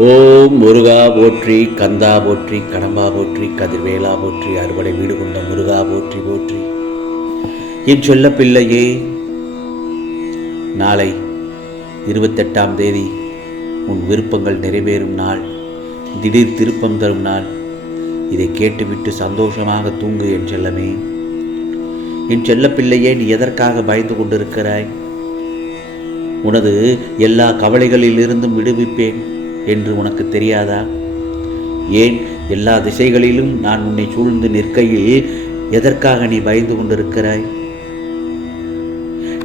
ஓம் முருகா போற்றி, கந்தா போற்றி, கடம்பா போற்றி, கதிர்வேலா போற்றி, அறுவடை வீடு கொண்ட முருகா போற்றி போற்றி. என் சொல்ல பிள்ளையே, நாளை 28ஆம் தேதி உன் விருப்பங்கள் நிறைவேறும் நாள், திடீர் திருப்பம் தரும் நாள். இதை கேட்டுவிட்டு சந்தோஷமாக தூங்கு என் செல்லமே. என் செல்ல பிள்ளையே, நீ எதற்காக பயந்து கொண்டிருக்கிறாய்? உனது எல்லா கவலைகளிலிருந்தும் விடுவிப்பேன் என்று உனக்கு தெரியாதா? ஏன் எல்லா திசைகளிலும் நான் உன்னை சூழ்ந்து நிற்கையில் எதற்காக நீ பயந்து கொண்டிருக்கிறாய்?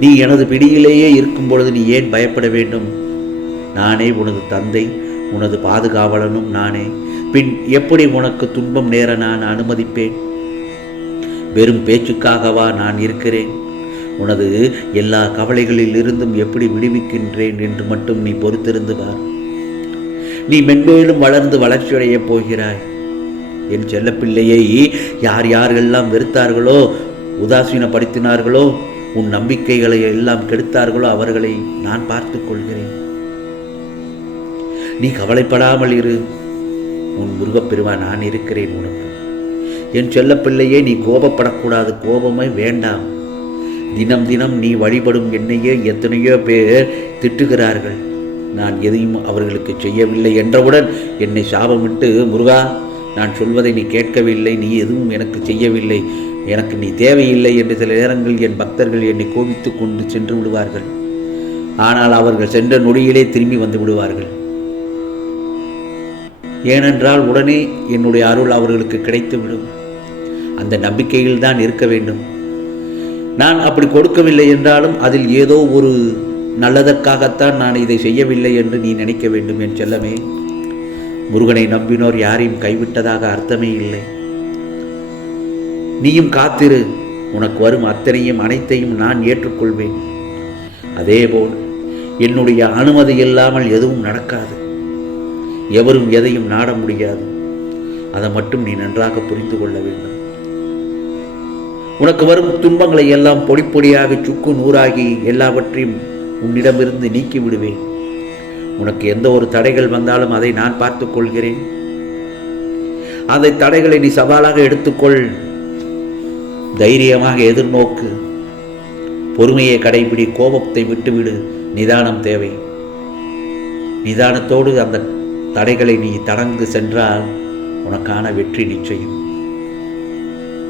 நீ எனது பிடியிலேயே இருக்கும் பொழுது நீ ஏன் பயப்பட வேண்டும்? நானே உனது தந்தை, உனது பாதுகாவலனும் நானே. பின் எப்படி உனக்கு துன்பம் நேர நான் அனுமதிப்பேன்? வெறும் பேச்சுக்காகவா நான் இருக்கிறேன்? உனது எல்லா கவலைகளில் இருந்தும் எப்படி விடுவிக்கின்றேன் என்று மட்டும் நீ பொறுத்திருந்து பார். நீ மென்மேலும் வளர்ந்து வளர்ச்சியடையப் போகிறாய். என் செல்லப்பிள்ளையை யார் யாரெல்லாம் வெறுத்தார்களோ, உதாசீனப்படுத்தினார்களோ, உன் நம்பிக்கைகளை எல்லாம் கெடுத்தார்களோ அவர்களை நான் பார்த்து கொள்கிறேன். நீ கவலைப்படாமல் இரு. உன் முருகப்பெருமான் நான் இருக்கிறேன் உனக்கு. என் செல்லப்பிள்ளையே, நீ கோபப்படக்கூடாது. கோபமே வேண்டாம். தினம் தினம் நீ வழிபடும் என்னையே எத்தனையோ பேர் திட்டுகிறார்கள். நான் எதையும் அவர்களுக்கு செய்யவில்லை என்றவுடன் என்னை சாபமிட்டு, முருகா, நான் சொல்வதை நீ கேட்கவில்லை, நீ எதுவும் எனக்கு செய்யவில்லை, எனக்கு நீ தேவையில்லை என்று சில நேரங்கள் என் பக்தர்கள் என்னை கோபித்து கொண்டு சென்று விடுவார்கள். ஆனால் அவர்கள் சென்ற நொடியிலே திரும்பி வந்து விடுவார்கள். ஏனென்றால் உடனே என்னுடைய அருள் அவர்களுக்கு கிடைத்துவிடும். அந்த நம்பிக்கையில் தான் இருக்க வேண்டும். நான் அப்படி கொடுக்கவில்லை என்றாலும் அதில் ஏதோ ஒரு நல்லதற்காகத்தான் நான் இதை செய்யவில்லை என்று நீ நினைக்க வேண்டும் என் செல்லமே. முருகனை நம்பினோர் யாரையும் கைவிட்டதாக அர்த்தமே இல்லை. நீயும் காத்திரு. உனக்கு வரும் அனைத்தையும் நான் ஏற்றுக்கொள்வேன். அதேபோல் என்னுடைய அனுமதி இல்லாமல் எதுவும் நடக்காது. எவரும் எதையும் நாட முடியாது. அதை மட்டும் நீ நன்றாக புரிந்து கொள்ள வேண்டும். உனக்கு வரும் துன்பங்களை எல்லாம் பொடி பொடியாக சுக்கு நூறாகி எல்லாவற்றையும் உன்னிடமிருந்து நீக்கி விடுவேன். உனக்கு எந்த ஒரு தடைகள் வந்தாலும் அதை நான் பார்த்துக் கொள்கிறேன். அந்த தடைகளை நீ சவாலாக எடுத்துக்கொள். தைரியமாக எதிர்நோக்கு. பொறுமையை கடைபிடி. கோபத்தை விட்டுவிடு. நிதானம் தேவை. நிதானத்தோடு அந்த தடைகளை நீ தடங்கு சென்றால் உனக்கான வெற்றி நிச்சயம்.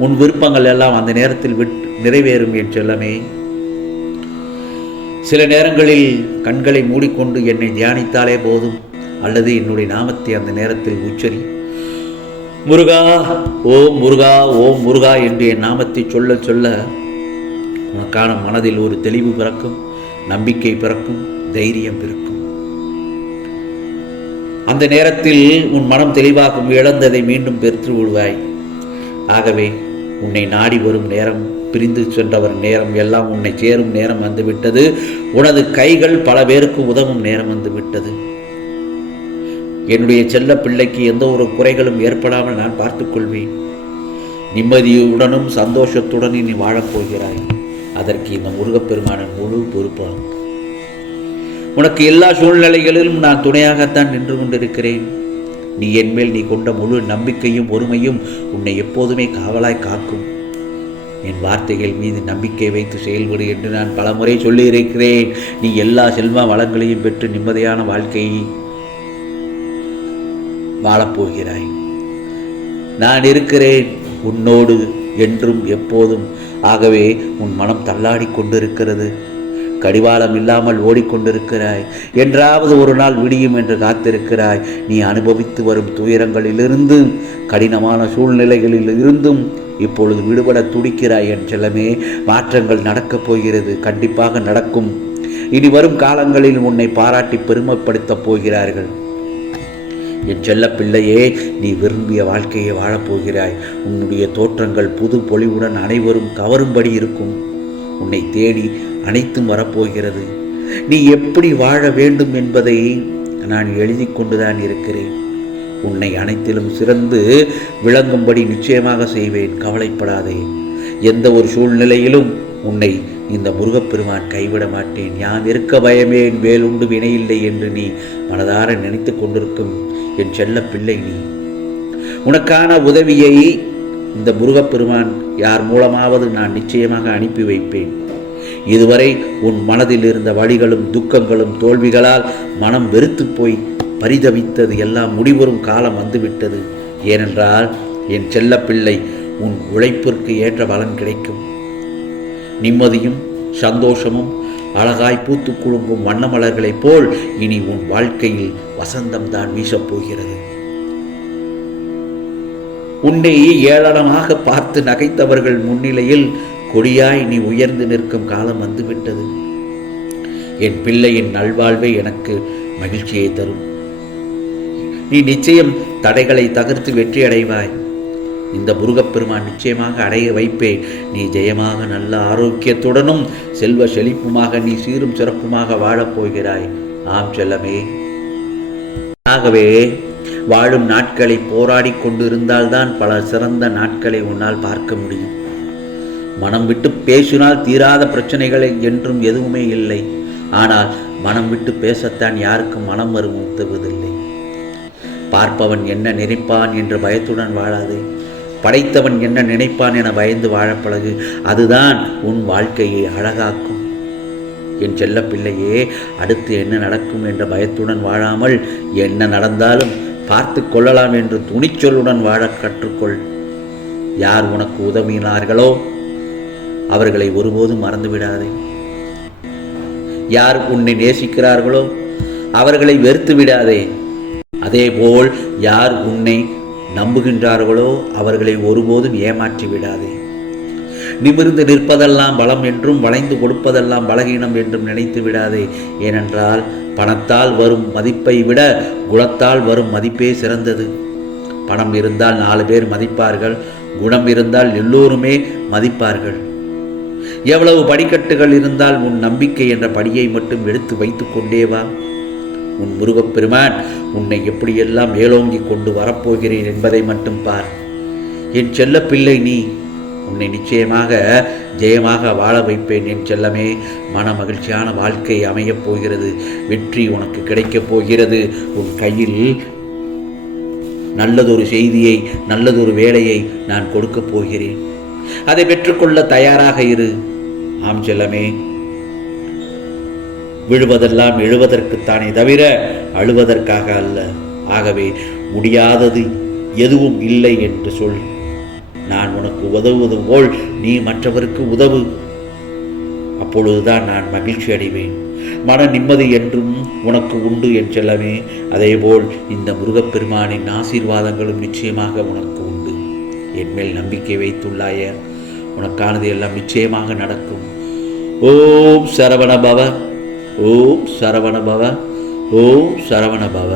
உன் விருப்பங்கள் எல்லாம் அந்த நேரத்தில் நிறைவேறும் என் செல்லமே. சில நேரங்களில் கண்களை மூடிக்கொண்டு என்னை தியானித்தாலே போதும், அல்லது என்னுடைய நாமத்தை அந்த நேரத்தில் உச்சரி. முருகா, ஓம் முருகா, ஓம் முருகா என்று என் நாமத்தை சொல்ல சொல்ல உனக்கான மனதில் ஒரு தெளிவு பிறக்கும், நம்பிக்கை பிறக்கும், தைரியம் பிறக்கும். அந்த நேரத்தில் உன் மனம் தெளிவாகும். இழந்ததை மீண்டும் பெற்று விடுவாய். ஆகவே உன்னை நாடி வரும் நேரம், பிரிந்து சென்றவர் நேரம் எல்லாம் உன்னை சேரும் நேரம் வந்துவிட்டது. உனது கைகள் பல பேருக்கு உதவும் நேரம் வந்துவிட்டது. என்னுடைய செல்ல பிள்ளைக்கு எந்த ஒரு குறைகளும் ஏற்படாமல் நான் பார்த்துக் கொள்வேன். நிம்மதியுடனும் சந்தோஷத்துடனும் நீ வாழப்போகிறாய். அதற்கு இந்த முருகப்பெருமானின் முழு பொறுப்பாகும். உனக்கு எல்லா சூழ்நிலைகளிலும் நான் துணையாகத்தான் நின்று கொண்டிருக்கிறேன். நீ என்மேல் நீ கொண்ட முழு நம்பிக்கையும் பொறுமையும் உன்னை எப்போதுமே காவலாய் காக்கும். என் வார்த்தைகள் மீது நம்பிக்கை வைத்து செயல்படு என்று நான் பலமுறை சொல்லியிருக்கிறேன். நீ எல்லா செல்வ வளங்களையும் பெற்று நிம்மதியான வாழ்க்கையை வாழப்போகிறாய். நான் இருக்கிறேன் உன்னோடு என்றும் எப்போதும். ஆகவே உன் மனம் தள்ளாடி கொண்டிருக்கிறது. கடிவாளம் இல்லாமல் ஓடிக்கொண்டிருக்கிறாய். என்றாவது ஒரு நாள் விடியும் என்று காத்திருக்கிறாய். நீ அனுபவித்து வரும் துயரங்களிலிருந்து, கடினமான சூழ்நிலைகளில் இருந்தும் இப்பொழுது விடுபட துடிக்கிறாய் என் செல்லமே. மாற்றங்கள் நடக்கப் போகிறது. கண்டிப்பாக நடக்கும். இனி வரும் காலங்களில் உன்னை பாராட்டி பெருமைப்படுத்தப் போகிறார்கள். என் செல்ல பிள்ளையே, நீ விரும்பிய வாழ்க்கையை வாழப்போகிறாய். உன்னுடைய தோற்றங்கள் புது பொலிவுடன் அனைவரும் கவரும்படி இருக்கும். உன்னை தேடி அனைத்தும் வரப்போகிறது. நீ எப்படி வாழ வேண்டும் என்பதை நான் எழுதி கொண்டுதான் இருக்கிறேன். உன்னை அனைத்திலும் சிறந்து விளங்கும்படி நிச்சயமாக செய்வேன். கவலைப்படாதே. எந்த ஒரு சூழ்நிலையிலும் உன்னை இந்த முருகப்பெருமான் கைவிட மாட்டேன், யாம் இருக்க பயமேன், வேலுண்டு வினையில்லை என்று நீ மனதார நினைத்து கொண்டிருக்கும் என் செல்ல பிள்ளை, நீ உனக்கான உதவியை இந்த முருகப்பெருமான் யார் மூலமாவது நான் நிச்சயமாக அனுப்பி வைப்பேன். இதுவரை உன் மனதில் இருந்த வழிகளும் துக்கங்களும் தோல்விகளால் மனம் வெறுத்து போய் பரிதவித்தது எல்லாம் முடிவரும் காலம் வந்துவிட்டது. ஏனென்றால் என் செல்ல பிள்ளை, உன் உழைப்பிற்கு ஏற்ற பலன் கிடைக்கும். நிம்மதியும் சந்தோஷமும் அழகாய் பூத்து குலுங்கும் வண்ணமலர்களைப் போல் இனி உன் வாழ்க்கையில் வசந்தம் தான் வீசப்போகிறது. உன்னை ஏளனமாக பார்த்து நகைத்தவர்கள் முன்னிலையில் கொடியாய் நீ உயர்ந்து நிற்கும் காலம் வந்துவிட்டது. என் பிள்ளையின் நல்வாழ்வை எனக்கு மகிழ்ச்சியை தரும். நீ நிச்சயம் தடைகளை தகர்த்து வெற்றி அடைவாய். இந்த முருகப்பெருமான் நிச்சயமாக அடைய வைப்பேன். நீ ஜெயமாக நல்ல ஆரோக்கியத்துடனும் செல்வ செழிப்புமாக நீ சீரும் சிறப்புமாக வாழப்போகிறாய். ஆம் செல்லமே. ஆகவே வாழும் நாட்களை போராடி கொண்டு இருந்தால்தான் பல சிறந்த நாட்களை உன்னால் பார்க்க முடியும். மனம் விட்டு பேசினால் தீராத பிரச்சனைகளை என்றும் எதுவுமே இல்லை. ஆனால் மனம் விட்டு பேசத்தான் யாருக்கும் மனம் வருவதில்லை. பார்ப்பவன் என்ன நினைப்பான் என்று பயத்துடன் வாழாதே. படைத்தவன் என்ன நினைப்பான் என பயந்து வாழப்பழகு. அதுதான் உன் வாழ்க்கையை அழகாக்கும். என் செல்ல பிள்ளையே, அடுத்து என்ன நடக்கும் என்ற பயத்துடன் வாழாமல் என்ன நடந்தாலும் பார்த்து கொள்ளலாம் என்று துணிச்சொல்லுடன் வாழ கற்றுக்கொள். யார் உனக்கு உதவினார்களோ அவர்களை ஒருபோதும் மறந்துவிடாதே. யார் உன்னை நேசிக்கிறார்களோ அவர்களை வெறுத்து விடாதே. அதேபோல் யார் உன்னை நம்புகின்றார்களோ அவர்களை ஒருபோதும் ஏமாற்றி விடாதே. நிமிர்ந்து நிற்பதெல்லாம் பலம் என்றும் வளைந்து கொடுப்பதெல்லாம் பலகீனம் என்றும் நினைத்து விடாதே. ஏனென்றால் பணத்தால் வரும் மதிப்பை விட குணத்தால் வரும் மதிப்பே சிறந்தது. பணம் இருந்தால் 4 பேர் மதிப்பார்கள், குணம் இருந்தால் எல்லோருமே மதிப்பார்கள். எவ்வளவு படிக்கட்டுகள் இருந்தால் உன் நம்பிக்கை என்ற படியை மட்டும் எடுத்து வைத்து கொண்டே வா. உன் முருகப்பெருமான் உன்னை எப்படியெல்லாம் மேலோங்கி கொண்டு வரப்போகிறேன் என்பதை மட்டும் பார். என் செல்ல பிள்ளை, நீ உன்னை நிச்சயமாக ஜெயமாக வாழ வைப்பேன். என் செல்லமே, மன மகிழ்ச்சியான வாழ்க்கை அமையப் போகிறது. வெற்றி உனக்கு கிடைக்கப் போகிறது. உன் கையில் நல்லதொரு செய்தியை, நல்லதொரு வேலையை நான் கொடுக்கப் போகிறேன். அதை பெற்றுக்கொள்ள தயாராக இரு. ஆம் செல்லமே, விழுவதெல்லாம் எழுவதற்குத்தானே தவிர அழுவதற்காக அல்ல. ஆகவே முடியாதது எதுவும் இல்லை என்று சொல். நான் உனக்கு உதவுவது போல் நீ மற்றவருக்கு உதவு. அப்பொழுதுதான் நான் மகிழ்ச்சி அடைவேன். மன நிம்மதி என்றும் உனக்கு உண்டு என் செல்லமே. அதேபோல் இந்த முருகப்பெருமானின் ஆசீர்வாதங்களும் நிச்சயமாக உனக்கு உண்டு. என் மேல் நம்பிக்கை வைத்துள்ளாய, உனக்கானது எல்லாம் நிச்சயமாக நடக்கும். ஓம் சரவண பவ, ஓம் சரவண பவ, ஓம் சரவண பவ.